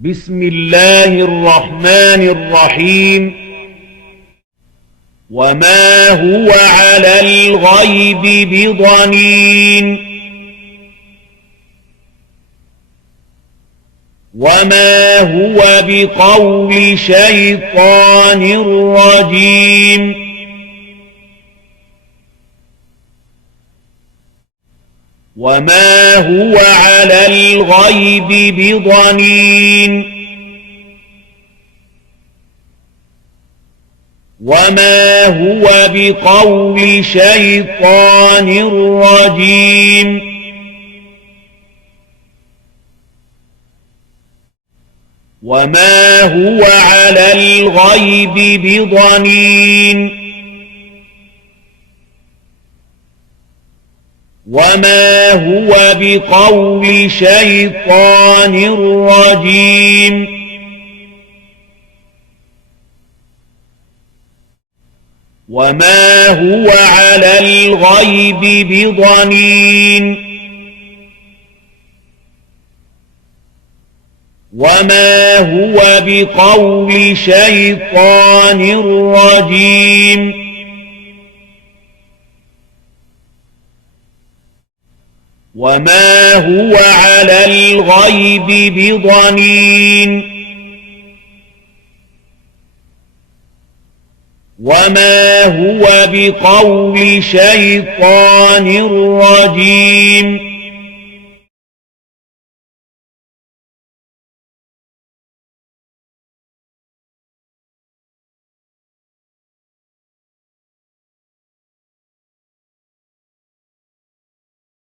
بسم الله الرحمن الرحيم. وما هو على الغيب بضنين وما هو بقول شيطان رجيم. وما هو على الغيب بضنين وما هو بقول شيطان رجيم. وما هو على الغيب بضنين وما هو بقول شيطان رجيم. وما هو على الغيب بضنين وما هو بقول شيطان رجيم. وما هو على الغيب بضنين وما هو بقول شيطان رجيم.